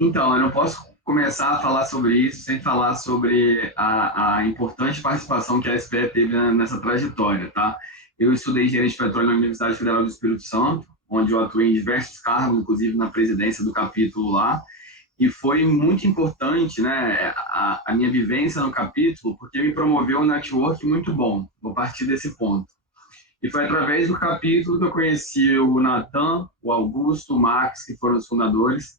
Então, eu não posso começar a falar sobre isso sem falar sobre a importante participação que a SPE teve nessa trajetória, tá? Eu estudei engenharia de petróleo na Universidade Federal do Espírito Santo, onde eu atuei em diversos cargos, inclusive na presidência do capítulo lá, e foi muito importante, né, a minha vivência no capítulo, porque me promoveu um network muito bom. Vou partir desse ponto. E foi através do capítulo que eu conheci o Natan, o Augusto, o Max, que foram os fundadores,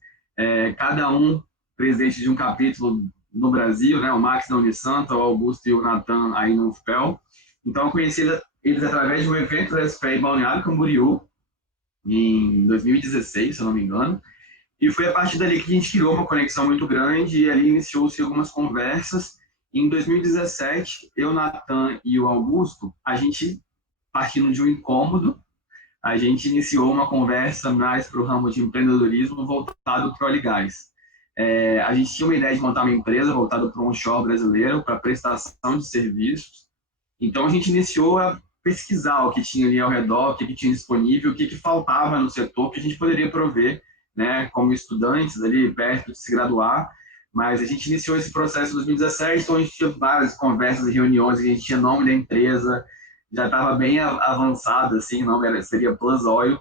cada um presidente de um capítulo no Brasil, né? O Max na Unisanta, o Augusto e o Natan aí no UFPEL. Então eu conheci eles através de um evento da SPE em Balneário Camboriú, em 2016, se eu não me engano. E foi a partir dali que a gente criou uma conexão muito grande e ali iniciou-se algumas conversas. Em 2017, eu, Natan e o Augusto, a gente partindo de um incômodo, a gente iniciou uma conversa mais para o ramo de empreendedorismo voltado para o óleo e gás. A gente tinha uma ideia de montar uma empresa voltada para um onshore brasileiro, para prestação de serviços. Então, a gente iniciou a pesquisar o que tinha ali ao redor, o que tinha disponível, o que faltava no setor, que a gente poderia prover, né, como estudantes ali, perto de se graduar. Mas a gente iniciou esse processo em 2017, então a gente tinha várias conversas e reuniões, a gente tinha nome da empresa, já estava bem avançado, assim, não era, seria Plus Oil.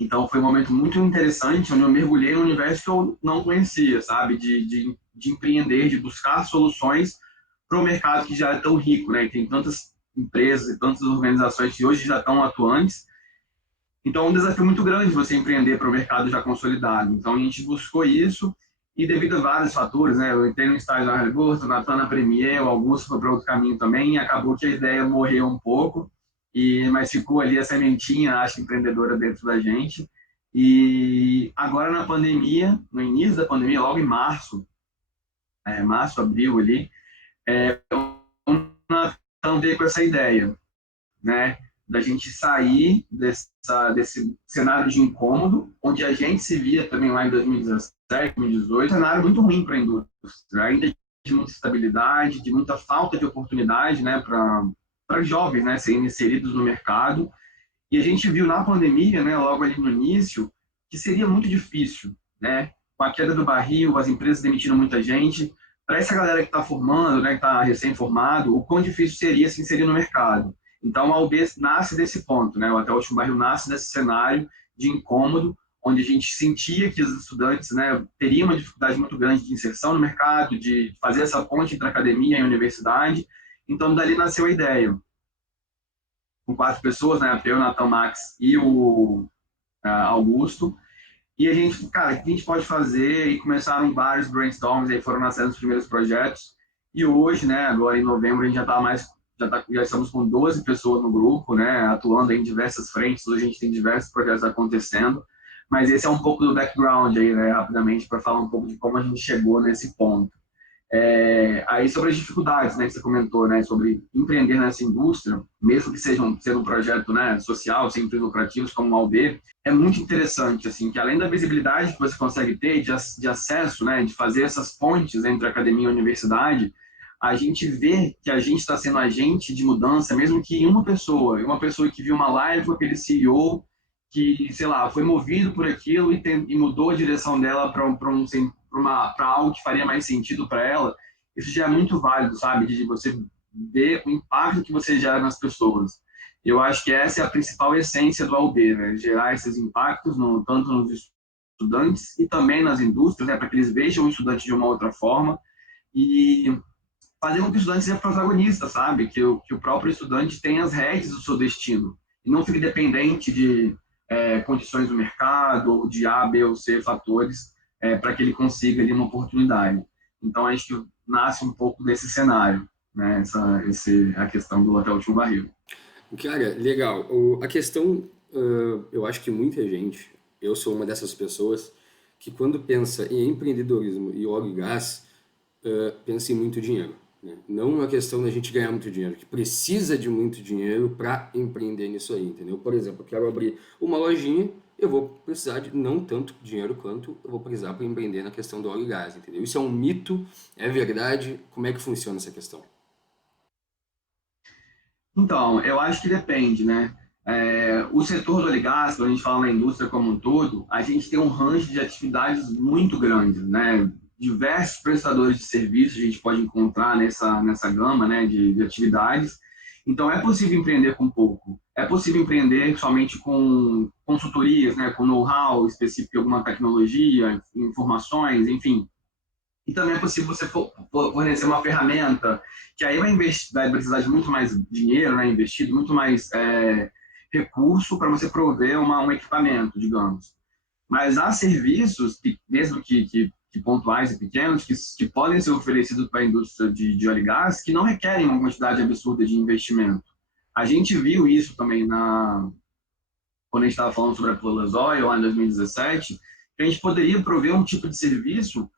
Então foi um momento muito interessante, onde eu mergulhei no universo que eu não conhecia, sabe? De empreender, de buscar soluções para o mercado que já é tão rico, né? E tem tantas empresas e tantas organizações que hoje já estão atuantes. Então é um desafio muito grande você empreender para o mercado já consolidado. Então a gente buscou isso e devido a vários fatores, né? Eu entrei no estágio na Haliburton, na Tana Premier, o Augusto foi para outro caminho também, e acabou que a ideia morreu um pouco, mas ficou ali a sementinha, acho, empreendedora dentro da gente. E agora na pandemia, no início da pandemia, logo em março, março, abril ali, então veio com essa ideia, né? Da gente sair desse cenário de incômodo, onde a gente se via também lá em 2017, 2018, um cenário muito ruim para a indústria, ainda de muita estabilidade, de muita falta de oportunidade, né, para jovens, né, serem inseridos no mercado. E a gente viu na pandemia, né, logo ali no início, que seria muito difícil, né, com a queda do barril, as empresas demitindo muita gente, para essa galera que está formando, né, que está recém-formado, o quão difícil seria se inserir no mercado. Então, a UB nasce desse ponto, né, o Hotel Último Barril nasce desse cenário de incômodo, onde a gente sentia que os estudantes, né, teriam uma dificuldade muito grande de inserção no mercado, de fazer essa ponte entre academia e universidade. Então, dali nasceu a ideia com 4 pessoas, né? Eu, Natan, Max e o Augusto. E a gente, cara, o que a gente pode fazer? E começaram vários brainstorms, aí foram nascendo os primeiros projetos. E hoje, né, agora em novembro, a gente já está mais, já estamos com 12 pessoas no grupo, né, atuando em diversas frentes. Hoje a gente tem diversos projetos acontecendo. Mas esse é um pouco do background aí, né, rapidamente, para falar um pouco de como a gente chegou nesse ponto. Aí sobre as dificuldades, né, que você comentou, né, sobre empreender nessa indústria, mesmo que sendo um projeto, né, social, sem fins lucrativos como o AUB, é muito interessante, assim, que além da visibilidade que você consegue ter de acesso, né, de fazer essas pontes entre academia e universidade, a gente vê que a gente está sendo agente de mudança, mesmo que em uma pessoa que viu uma live com aquele CEO, que, sei lá, foi movido por aquilo e mudou a direção dela para algo que faria mais sentido para ela, isso já é muito válido, sabe? De você ver o impacto que você gera nas pessoas. Eu acho que essa é a principal essência do AUB, né? Gerar esses impactos tanto nos estudantes e também nas indústrias, né? Para que eles vejam o estudante de uma outra forma e fazer com que o estudante seja protagonista, sabe? Que o próprio estudante tenha as rédeas do seu destino e não fique dependente de condições do mercado ou de A, B ou C fatores para que ele consiga ali uma oportunidade. Então, acho que nasce um pouco desse cenário, né? A questão do Hotel Último Barril. Cara, legal. A questão, eu acho que muita gente, eu sou uma dessas pessoas, que quando pensa em empreendedorismo e óleo e gás, pensa em muito dinheiro, né? Não a questão da gente ganhar muito dinheiro, que precisa de muito dinheiro para empreender nisso aí, entendeu? Por exemplo, eu quero abrir uma lojinha, eu vou precisar de não tanto dinheiro quanto eu vou precisar para empreender na questão do óleo e gás, entendeu? Isso é um mito, é verdade? Como é que funciona essa questão? Então, eu acho que depende, né? O setor do óleo e gás, quando a gente fala na indústria como um todo, a gente tem um range de atividades muito grande, né? Diversos prestadores de serviços a gente pode encontrar nessa gama, né, de atividades. Então, é possível empreender com pouco. É possível empreender somente com consultorias, né, com know-how específico de alguma tecnologia, informações, enfim. E também é possível você fornecer uma ferramenta que aí vai precisar de muito mais dinheiro, né, investido, muito mais recurso para você prover um equipamento, digamos. Mas há serviços, mesmo que pontuais e pequenos, que podem ser oferecidos para a indústria de óleo e gás, que não requerem uma quantidade absurda de investimento. A gente viu isso também quando a gente estava falando sobre a Plus Oil, lá em 2017, que a gente poderia prover um tipo de serviço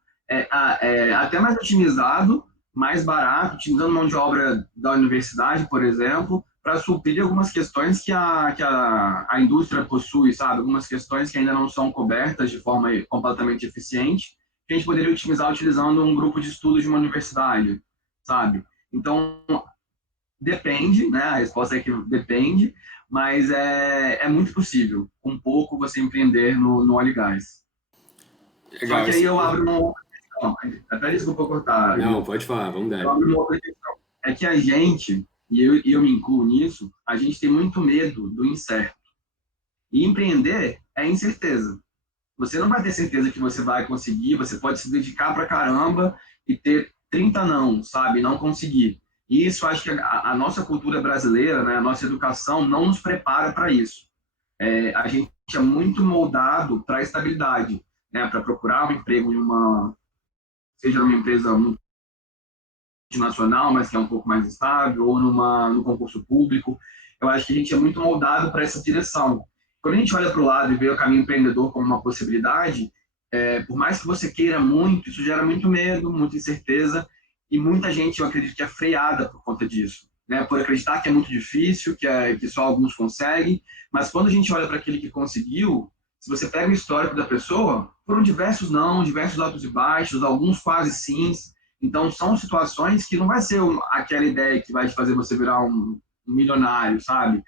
até mais otimizado, mais barato, utilizando mão de obra da universidade, por exemplo, para suprir algumas questões que a indústria possui, sabe? Algumas questões que ainda não são cobertas de forma completamente eficiente, que a gente poderia otimizar utilizando um grupo de estudos de uma universidade, sabe? Então, depende, né? A resposta é que depende, mas é muito possível, com pouco, você empreender no óleo e gás. Só Legal, que aí eu abro uma outra questão. Até desculpa cortar, Não, Gil. pode falar, vamos Eu dar. abro uma outra questão. É que a gente, e eu me incluo nisso, a gente tem muito medo do incerto. E empreender é incerteza. Você não vai ter certeza que você vai conseguir, você pode se dedicar pra caramba e ter 30 não, sabe? Não conseguir. E isso acho que a nossa cultura brasileira, né, a nossa educação não nos prepara para isso. A gente é muito moldado para a estabilidade, né, para procurar um emprego seja numa empresa multinacional, mas que é um pouco mais estável, ou no concurso público. Eu acho que a gente é muito moldado para essa direção. Quando a gente olha para o lado e vê o caminho empreendedor como uma possibilidade, por mais que você queira muito, isso gera muito medo, muita incerteza, e muita gente, eu acredito, que é freada por conta disso, né? Por acreditar que é muito difícil, que só alguns conseguem, mas quando a gente olha para aquele que conseguiu, se você pega o histórico da pessoa, foram diversos não, diversos altos e baixos, alguns quase sims. Então, são situações que não vai ser aquela ideia que vai te fazer você virar um milionário, sabe?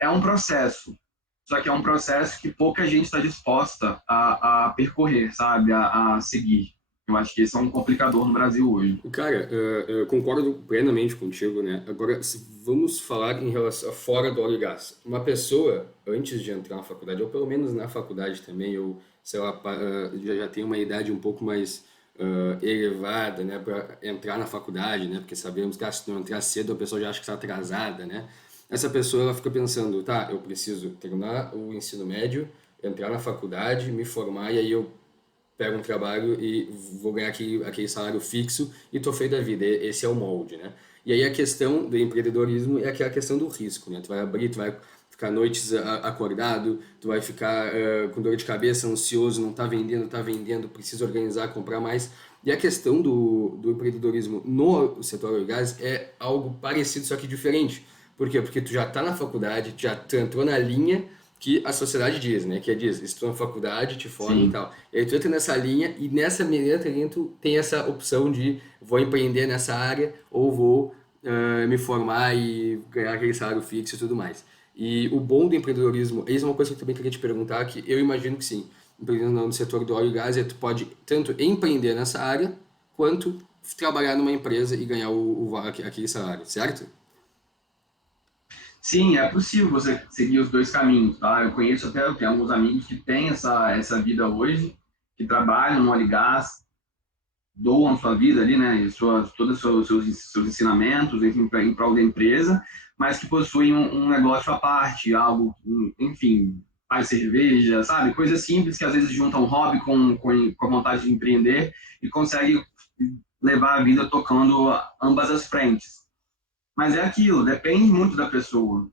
É um processo. Só que é um processo que pouca gente está disposta a percorrer, sabe? A seguir. Eu acho que esse é um complicador no Brasil hoje. Cara, eu concordo plenamente contigo, né? Agora, se vamos falar em relação a fora do óleo e gás. Uma pessoa, antes de entrar na faculdade, ou pelo menos na faculdade também, ou sei lá, já tem uma idade um pouco mais elevada, né, para entrar na faculdade, né? Porque sabemos que se não entrar cedo, a pessoa já acha que está atrasada, né? Essa pessoa, ela fica pensando, tá, eu preciso terminar o ensino médio, entrar na faculdade, me formar, e aí eu pego um trabalho e vou ganhar aquele salário fixo e tô feio da vida. Esse é o molde, né? E aí a questão do empreendedorismo é aquela questão do risco, né? Tu vai abrir, tu vai ficar noites acordado, tu vai ficar com dor de cabeça, ansioso, não tá vendendo, precisa organizar, comprar mais. E a questão do empreendedorismo no setor oil e gás é algo parecido, só que diferente. Por quê? Porque tu já tá na faculdade, tu entrou na linha que a sociedade diz, né? Que diz, estou na faculdade, te forma e Sim. tal. E aí tu entra nessa linha e nessa linha tu tem essa opção de vou empreender nessa área ou vou me formar e ganhar aquele salário fixo e tudo mais. E o bom do empreendedorismo, isso é uma coisa que eu também queria te perguntar, que eu imagino que sim, empreendendo no setor do óleo e gás, tu pode tanto empreender nessa área, quanto trabalhar numa empresa e ganhar aquele salário, certo? Sim, é possível você seguir os dois caminhos, tá? Eu conheço até, eu tenho alguns amigos que têm essa vida hoje, que trabalham no óleo e gás, doam sua vida ali, né, e todos os seus ensinamentos, enfim, em prol da empresa, mas que possuem um negócio à parte, algo, enfim, faz cerveja, sabe? Coisas simples que às vezes juntam hobby com a vontade de empreender e consegue levar a vida tocando ambas as frentes. Mas é aquilo, depende muito da pessoa.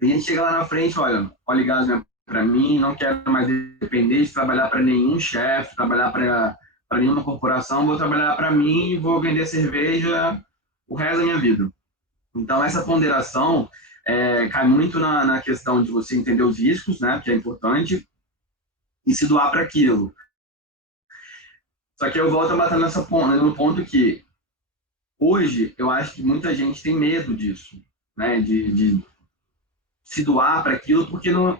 A gente chega lá na frente, olha, óleo e gás não é para mim, não quero mais depender de trabalhar para nenhum chefe, trabalhar para nenhuma corporação, vou trabalhar para mim e vou vender cerveja o resto da minha vida. Então, essa ponderação cai muito na questão de você entender os riscos, né, que é importante, e se doar para aquilo. Só que eu volto a bater no ponto que hoje eu acho que muita gente tem medo disso, né, de se doar para aquilo, porque não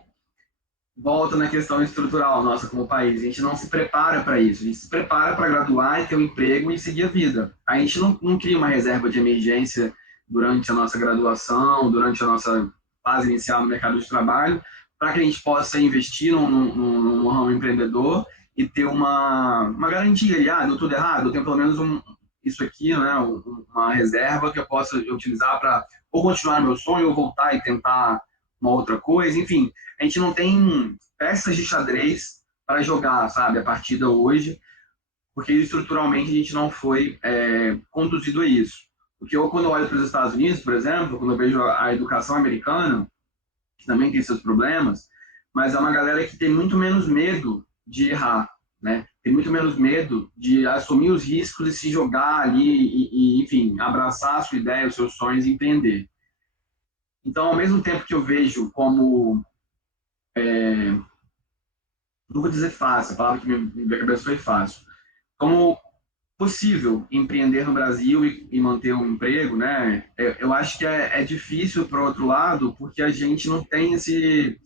volta na questão estrutural nossa como país. A gente não se prepara para isso. A gente se prepara para graduar e ter um emprego e seguir a vida. A gente não cria uma reserva de emergência durante a nossa graduação, durante a nossa fase inicial no mercado de trabalho, para que a gente possa investir num ramo empreendedor e ter uma garantia. Deu tudo errado, eu tenho pelo menos isso aqui, né, uma reserva que eu possa utilizar para ou continuar meu sonho ou voltar e tentar uma outra coisa. Enfim, a gente não tem peças de xadrez para jogar, sabe, a partida hoje, porque estruturalmente a gente não foi conduzido a isso. Porque eu, quando eu olho para os Estados Unidos, por exemplo, quando eu vejo a educação americana, que também tem seus problemas, mas é uma galera que tem muito menos medo de errar, né? Tem muito menos medo de assumir os riscos e se jogar ali enfim, abraçar a sua ideia, os seus sonhos e empreender. Então, ao mesmo tempo que eu vejo como, não vou dizer fácil, a palavra que me veio à cabeça foi fácil, como possível empreender no Brasil e manter um emprego, né? Eu acho que é difícil, por outro lado, porque a gente não tem esse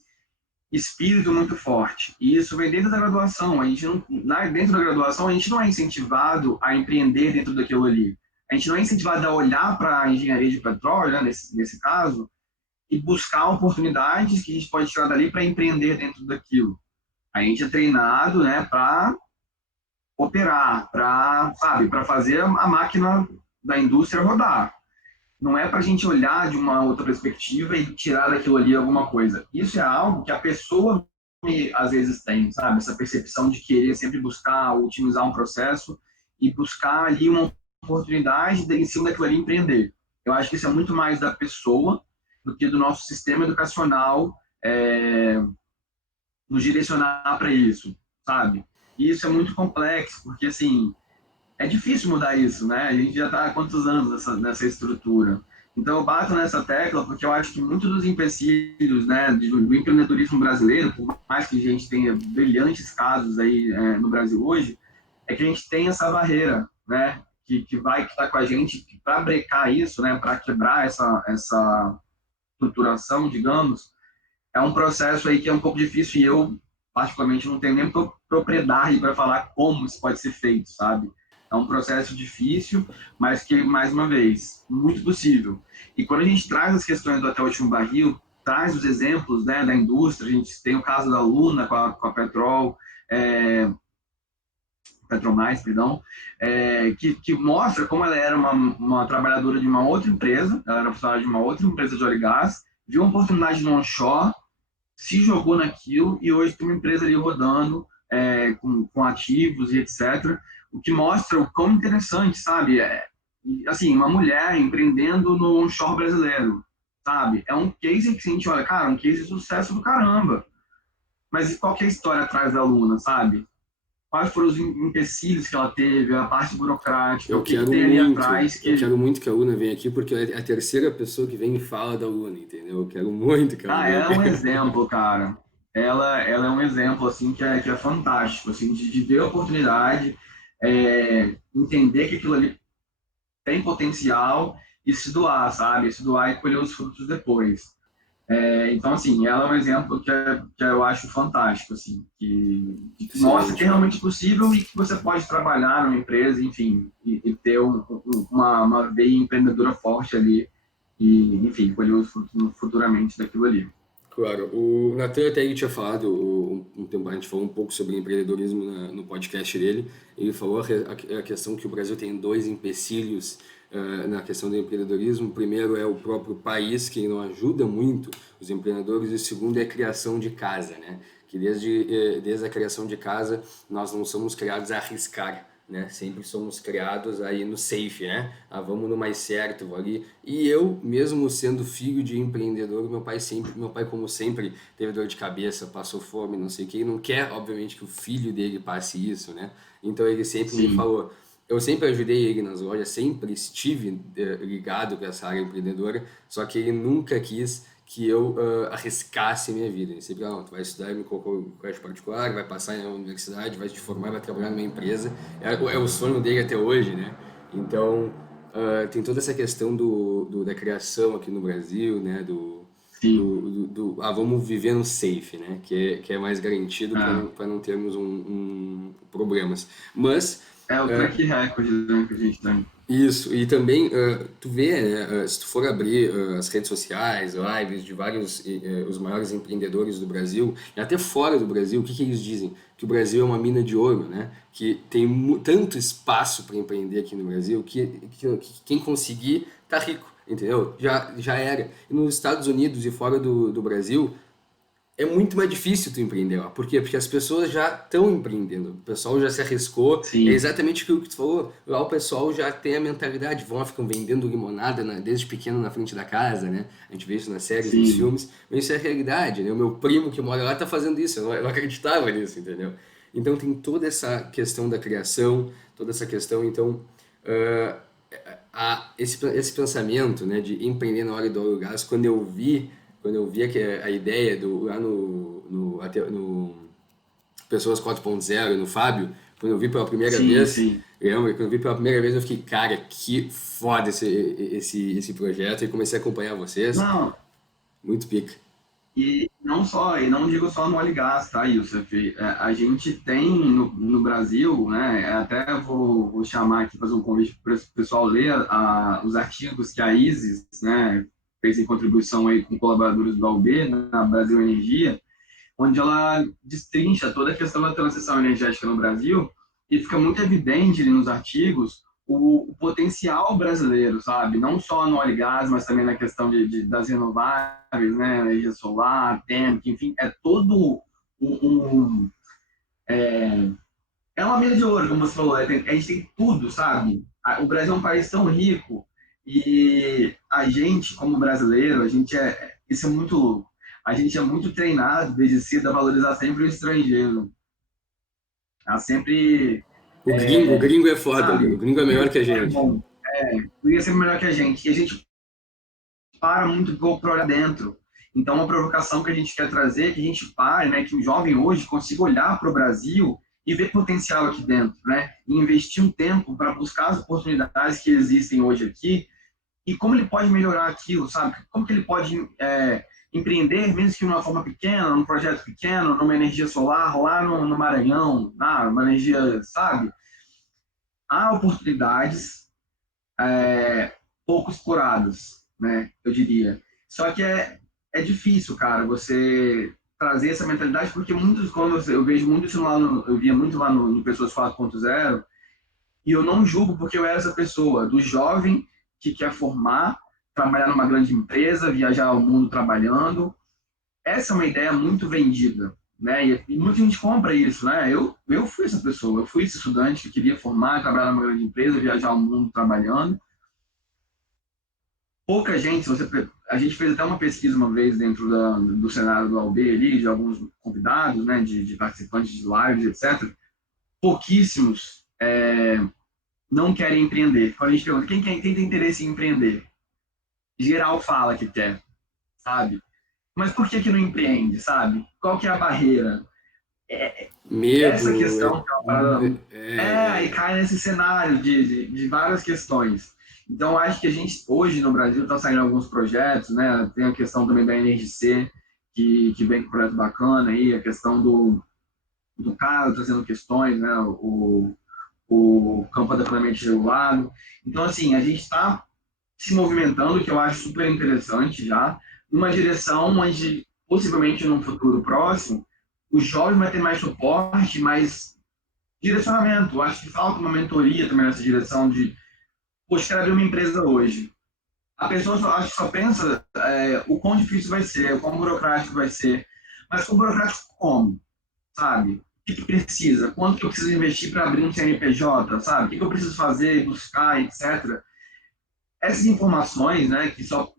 espírito muito forte. E isso vem dentro da graduação. A gente não, dentro da graduação, a gente não é incentivado a empreender dentro daquilo ali. A gente não é incentivado a olhar para a engenharia de petróleo, né, nesse caso, e buscar oportunidades que a gente pode tirar dali para empreender dentro daquilo. A gente é treinado, né, para operar, sabe, para fazer a máquina da indústria rodar. Não é para a gente olhar de uma outra perspectiva e tirar daquilo ali alguma coisa. Isso é algo que a pessoa às vezes tem, sabe? Essa percepção de querer sempre buscar otimizar um processo e buscar ali uma oportunidade de, em cima daquilo ali empreender. Eu acho que isso é muito mais da pessoa do que do nosso sistema educacional nos direcionar para isso, sabe? E isso é muito complexo, porque assim, é difícil mudar isso, né? A gente já está há quantos anos nessa estrutura. Então, eu bato nessa tecla porque eu acho que muitos dos empecilhos, né, do empreendedorismo brasileiro, por mais que a gente tenha brilhantes casos aí no Brasil hoje, é que a gente tem essa barreira, né, que vai estar com a gente para brecar isso, né, para quebrar essa estruturação, digamos. É um processo aí que é um pouco difícil e eu, particularmente, não tenho nem propriedade para falar como isso pode ser feito, sabe? É um processo difícil, mas que, mais uma vez, muito possível. E quando a gente traz as questões do Até o Último Barril, traz os exemplos, né, da indústria, a gente tem o caso da Luna com a Petrol, Petromais, perdão, que mostra como ela era uma trabalhadora de uma outra empresa, ela era funcionária de uma outra empresa de óleo e gás, viu uma oportunidade no onshore, se jogou naquilo e hoje tem uma empresa ali rodando com ativos e etc. O que mostra o quão interessante, sabe? Assim, uma mulher empreendendo no onshore brasileiro, sabe? É um case que a gente olha, cara, um case de sucesso do caramba. Mas e qual que é a história atrás da Luna, sabe? Quais foram os empecilhos que ela teve, a parte burocrática, Eu o que quero tem ali muito, atrás eu que... quero muito que a Luna venha aqui, porque é a terceira pessoa que vem e fala da Luna, entendeu? Eu quero muito que ela Ah, venha. ela é um exemplo, cara. Ela é um exemplo, assim, que é fantástico, assim, de ver a oportunidade, entender que aquilo ali tem potencial e se doar, sabe? Se doar e colher os frutos depois. Então, assim, ela é um exemplo que eu acho fantástico, assim, que mostra que é Excelente, cara. realmente possível e que você pode trabalhar numa empresa, enfim, e ter uma veia empreendedora forte ali e, enfim, colher os frutos futuramente daquilo ali. Claro, o Natan até ele tinha falado, um tempo, a gente falou um pouco sobre empreendedorismo no podcast dele. Ele falou a questão que o Brasil tem dois empecilhos na questão do empreendedorismo. O primeiro é o próprio país, que não ajuda muito os empreendedores, e o segundo é a criação de casa, né? Que desde a criação de casa nós não somos criados a arriscar, né? Sempre somos criados aí no safe, né? Ah, vamos no mais certo, vou ali. E eu, mesmo sendo filho de empreendedor, meu pai como sempre teve dor de cabeça, passou fome, não sei o que, e não quer, obviamente, que o filho dele passe isso, né? Então ele sempre me Sim. falou, eu sempre ajudei ele nas lojas, sempre estive ligado com essa área empreendedora, só que ele nunca quis que eu arriscasse minha vida. Ele sempre, não, tu vai estudar, me colocou em colégio particular, vai passar na universidade, vai te formar, vai trabalhar numa empresa. É o sonho dele até hoje, né? Então, tem toda essa questão da criação aqui no Brasil, né? sim. Vamos viver no safe, né? Que é mais garantido É, para não termos problemas. Mas é o track record, né, que a gente tem. isso, e também tu vê, né, se tu for abrir as redes sociais, lives de vários, os maiores empreendedores do Brasil, e até fora do Brasil, o que que eles dizem? Que o Brasil é uma mina de ouro, né? Que tem tanto espaço para empreender aqui no Brasil que quem conseguir tá rico, entendeu? Já era. E nos Estados Unidos e fora do Brasil, é muito mais difícil tu empreender lá. Por quê? Porque as pessoas já estão empreendendo. O pessoal já se arriscou. É Sim, exatamente aquilo que tu falou. Lá o pessoal já tem a mentalidade. Vão lá, ficam vendendo limonada desde pequeno na frente da casa, né? A gente vê isso nas séries, nos sim. filmes. Mas isso é a realidade, né? O meu primo que mora lá tá fazendo isso. Eu não acreditava nisso, entendeu? Então tem toda essa questão da criação, toda essa questão. Então, ah, esse pensamento, né, de empreender na hora do óleo e gás, quando eu vi a ideia lá no Pessoas 4.0 no Fábio, quando eu vi pela primeira Sim, vez, sim. lembra? Quando eu vi pela primeira vez, eu fiquei, cara, que foda esse projeto, e comecei a acompanhar vocês, Não, muito pica. e não só, e não digo só no óleo e gás, tá, Youssef? A gente tem no Brasil, né, até vou chamar aqui, fazer um convite para o pessoal ler os artigos que a Isis, né, fez em contribuição aí com colaboradores do AUB, na Brasil Energia, onde ela destrincha toda a questão da transição energética no Brasil e fica muito evidente ali nos artigos o potencial brasileiro, sabe? Não só no óleo e gás, mas também na questão das renováveis, né? Energia solar, térmica, enfim, é todo um é uma mina de ouro, como você falou. A gente tem tudo, sabe? O Brasil é um país tão rico e a gente, como brasileiro, isso é muito louco. A gente é muito treinado desde cedo a valorizar sempre o estrangeiro, a sempre, O gringo é foda, o sabe? gringo é melhor que a É gente. bom, o é sempre melhor que a gente. E a gente para muito para olhar dentro. Então, uma provocação que a gente quer trazer é que a gente pare, né, que o jovem hoje consiga olhar para o Brasil e ver potencial aqui dentro, né, e investir um tempo para buscar as oportunidades que existem hoje aqui e como ele pode melhorar aquilo, sabe? Como que ele pode empreender, mesmo que de uma forma pequena, num projeto pequeno, numa energia solar, lá no Maranhão, uma energia, sabe? Há oportunidades, pouco exploradas, né? Eu diria. Só que é difícil, cara, você trazer essa mentalidade, porque muitos, quando eu vejo muito isso lá, eu via muito lá no Pessoas 4.0, e eu não julgo porque eu era essa pessoa, do jovem que quer formar, trabalhar numa grande empresa, viajar ao mundo trabalhando. Essa é uma ideia muito vendida, né? E muita gente compra isso, né? Eu fui essa pessoa, eu fui esse estudante que queria formar, trabalhar numa grande empresa, viajar ao mundo trabalhando. Pouca gente, a gente fez até uma pesquisa uma vez dentro do cenário do AUB ali, de alguns convidados, né, de participantes de lives, etc. Pouquíssimos não querem empreender. Quando a gente pergunta quem tem interesse em empreender, geral fala que quer, sabe? Mas por que não empreende, sabe? Qual que é a barreira? Essa Medo, questão que é uma parada, aí é, cai nesse cenário de várias questões. Então, acho que a gente, hoje no Brasil, está saindo alguns projetos, né? Tem a questão também da NRC, que vem com um projeto bacana aí, a questão do cara trazendo questões, né? O campo adequadamente regulado. Então, assim, a gente está se movimentando, que eu acho super interessante já, numa direção onde, possivelmente, num futuro próximo, o jovem vai ter mais suporte, mais direcionamento. Eu acho que falta uma mentoria também nessa direção de, poxa, quero abrir uma empresa hoje. A pessoa acho que só pensa o quão difícil vai ser, o quão burocrático vai ser. Mas o burocrático como? Sabe? O que, que precisa? Quanto que eu preciso investir para abrir um CNPJ? Sabe? O que, que eu preciso fazer, buscar, etc. Essas informações, né, que só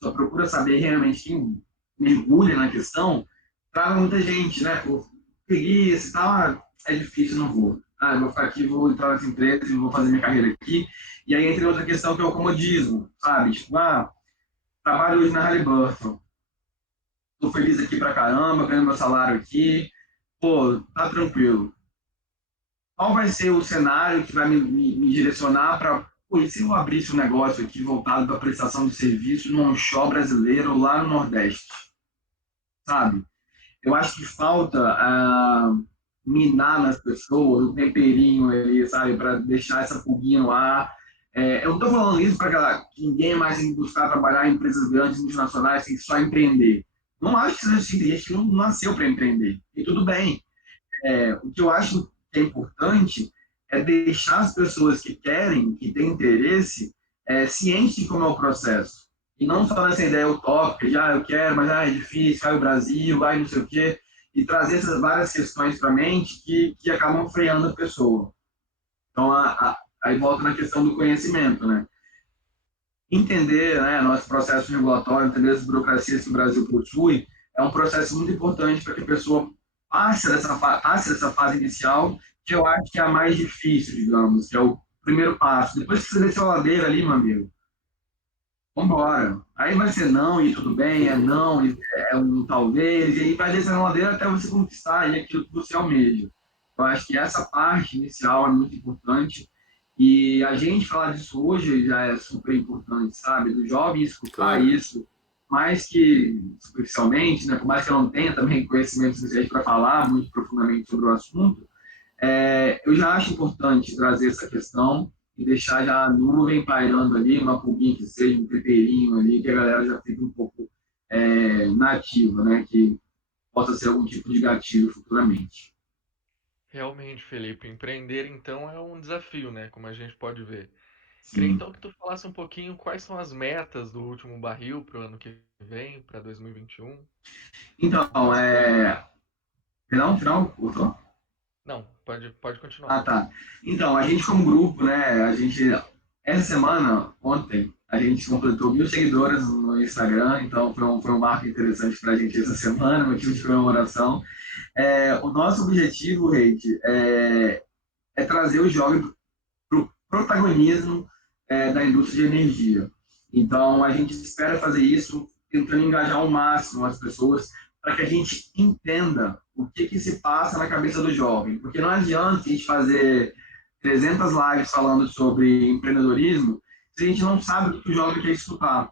procura saber realmente quem mergulha na questão, para muita gente, né? Por preguiça e tal, é difícil, não vou. Eu vou ficar aqui, vou entrar nessa empresa e vou fazer minha carreira aqui. E aí entra outra questão que é o comodismo, sabe? Tipo, trabalho hoje na Halliburton, tô feliz aqui pra caramba, ganhando meu salário aqui, pô, tá tranquilo. Qual vai ser o cenário que vai me direcionar para Pô, e se eu abrisse um negócio aqui voltado para prestação de serviço num onshore brasileiro lá no Nordeste, sabe? Eu acho que falta minar nas pessoas o temperinho ali, sabe? Para deixar essa pulguinha no ar. Eu não estou falando isso para que ninguém mais tem que buscar trabalhar em empresas grandes, multinacionais, tem que só empreender. Não acho que seja assim, tem gente que não nasceu para empreender. E tudo bem. O que eu acho que é importante é deixar as pessoas que querem, que têm interesse, cientes de como é o processo. E não só nessa ideia utópica de, eu quero, mas é difícil, vai o Brasil, vai não sei o quê, e trazer essas várias questões para a mente que acabam freando a pessoa. Então, aí volta na questão do conhecimento, né? Entender, né, nosso processo regulatório, entender as burocracias que o Brasil possui, é um processo muito importante para que a pessoa passe dessa fase inicial, que eu acho que é a mais difícil, digamos, que é o primeiro passo. Depois que você desceu a ladeira ali, meu amigo, vamos embora. Aí vai ser não, e tudo bem, é não, e é um talvez, e aí vai descendo a ladeira até você conquistar aí aquilo que você almeja. Eu acho que essa parte inicial é muito importante, e a gente falar disso hoje já é super importante, sabe? Do jovem escutar Claro. isso, mais que superficialmente, né? Por mais que eu não tenha também conhecimento suficiente para falar muito profundamente sobre o assunto, eu já acho importante trazer essa questão e deixar já a nuvem pairando ali, uma pulguinha que seja, um temperinho ali, que a galera já fique um pouco nativa, né? Que possa ser algum tipo de gatilho futuramente. Realmente, Felipe, empreender então é um desafio, né? Como a gente pode ver. Queria Sim. então que tu falasse um pouquinho quais são as metas do último barril para o ano que vem, para 2021. Então, Algumas coisas. final, voltou? Não, pode continuar. Ah, tá. Então, a gente como grupo, né, essa semana, ontem, a gente completou 1.000 seguidoras no Instagram, então foi um marco interessante para a gente essa semana, motivo de comemoração. O nosso objetivo, Reite, é trazer o jovem para o protagonismo da indústria de energia. Então, a gente espera fazer isso tentando engajar ao máximo as pessoas para que a gente entenda o que se passa na cabeça do jovem. Porque não adianta a gente fazer 300 lives falando sobre empreendedorismo se a gente não sabe o que o jovem quer escutar.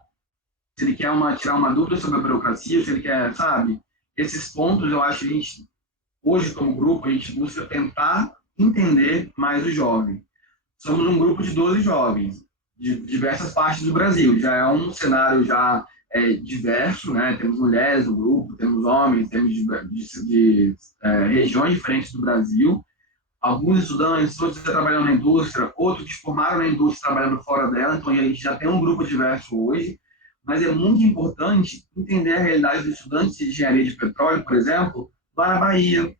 Se ele quer tirar uma dúvida sobre a burocracia, se ele quer, sabe? Esses pontos eu acho que a gente, hoje como grupo, a gente busca tentar entender mais o jovem. Somos um grupo de 12 jovens, de diversas partes do Brasil. Já é um cenário já diverso, né? Temos mulheres no grupo, temos homens, temos de regiões diferentes do Brasil. Alguns estudantes, outros trabalhando na indústria, outros que formaram na indústria trabalhando fora dela. Então, a gente já tem um grupo diverso hoje. Mas é muito importante entender a realidade dos estudantes de engenharia de petróleo, por exemplo, lá na Bahia,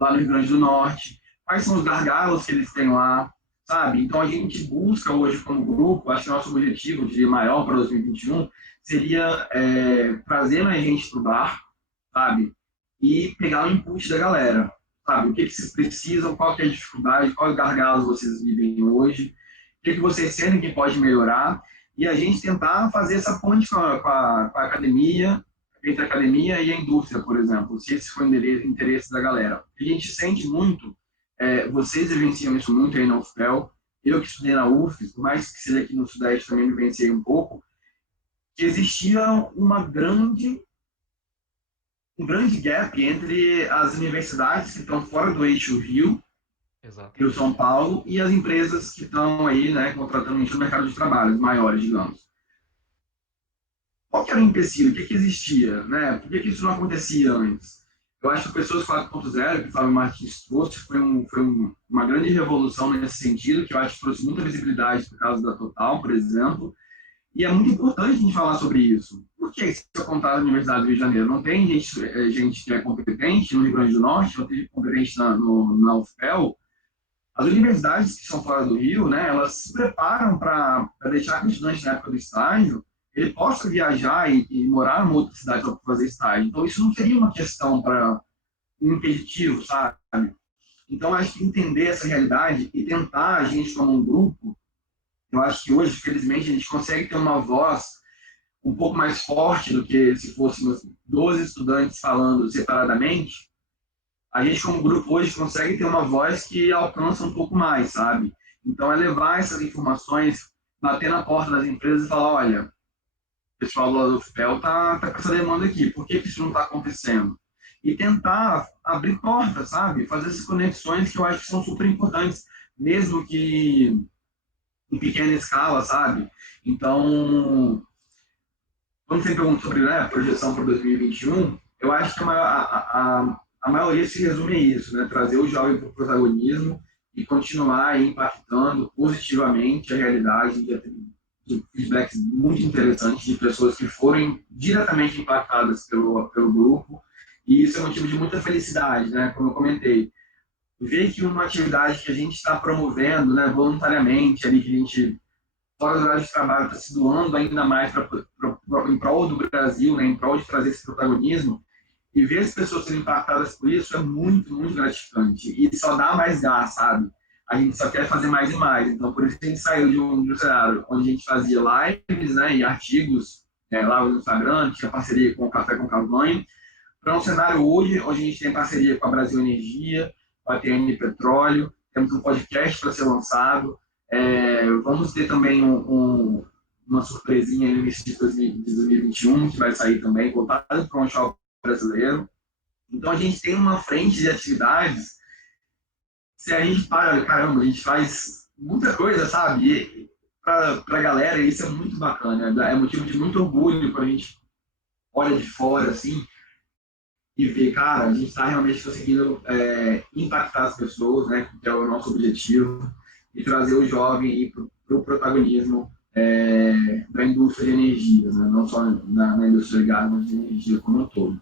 lá no Rio Grande do Norte, quais são os gargalos que eles têm lá, sabe? Então a gente busca hoje como grupo, acho que o nosso objetivo de maior para 2021 seria trazer mais gente para o bar, sabe? E pegar o input da galera, sabe? O que vocês precisam, qual que é a dificuldade, quais gargalos vocês vivem hoje, o que vocês sentem que pode melhorar, e a gente tentar fazer essa ponte com a academia, entre a academia e a indústria, por exemplo, se esse for o interesse da galera. A gente sente muito, vocês vivenciam isso muito aí na UFPEL, eu que estudei na UF, por mais que seja aqui no Sudeste também vivenciei um pouco, que existia um grande gap entre as universidades que estão fora do eixo Rio-São Exatamente. Paulo, e as empresas que estão aí, né, contratando gente no mercado de trabalho, maiores, digamos. Qual que era o empecilho? O que existia? Né? Por que isso não acontecia antes? Eu acho que o Pessoas 4.0, que o Fábio Martins trouxe, uma grande revolução nesse sentido, que eu acho que trouxe muita visibilidade por causa da Total, por exemplo, e é muito importante a gente falar sobre isso. Por que isso acontece na Universidade do Rio de Janeiro? Não tem gente que é competente no Rio Grande do Norte, não tem gente competente na UFPEL. As universidades que são fora do Rio, né, elas se preparam para deixar que o estudante, na época do estágio, ele possa viajar e morar em outra cidade para fazer estágio. Então, isso não seria uma questão para um impeditivo, sabe? Então, acho que entender essa realidade e tentar, a gente como um grupo, eu acho que hoje, felizmente, a gente consegue ter uma voz um pouco mais forte do que se fôssemos 12 estudantes falando separadamente. A gente, como grupo, hoje consegue ter uma voz que alcança um pouco mais, sabe? Então, é levar essas informações, bater na porta das empresas e falar, olha, o pessoal do UFPEL tá com essa demanda aqui, por que isso não está acontecendo? E tentar abrir portas, sabe? Fazer essas conexões que eu acho que são super importantes, mesmo que em pequena escala, sabe? Então, quando você pergunta sobre, né, a projeção para 2021, eu acho que a maioria se resume a isso, né? Trazer o jovem para o protagonismo e continuar aí impactando positivamente a realidade de feedbacks muito interessantes de pessoas que foram diretamente impactadas pelo grupo. E isso é motivo de muita felicidade, né? Como eu comentei, ver que uma atividade que a gente está promovendo, né, voluntariamente, ali, que a gente fora do horário de trabalho, está se doando ainda mais em prol do Brasil, né, em prol de trazer esse protagonismo, e ver as pessoas sendo impactadas por isso é muito, muito gratificante. E só dá mais gás, sabe? A gente só quer fazer mais e mais. Então, por isso a gente saiu de um cenário onde a gente fazia lives, né, e artigos lá no Instagram, tinha parceria com o Café com Cavanha, para um cenário hoje onde a gente tem parceria com a Brasil Energia, com a TN Petróleo, temos um podcast para ser lançado, vamos ter também uma surpresinha no início de 2021, que vai sair também, voltado para um shopping brasileiro. Então, a gente tem uma frente de atividades, se a gente para, caramba, a gente faz muita coisa, sabe? Para a galera, isso é muito bacana, é motivo de muito orgulho quando a gente olha de fora, assim, e ver, cara, a gente está realmente conseguindo impactar as pessoas, né, que é o nosso objetivo, e trazer o jovem para o protagonismo da indústria de energia, né, não só na indústria ligada, mas de energia como um todo.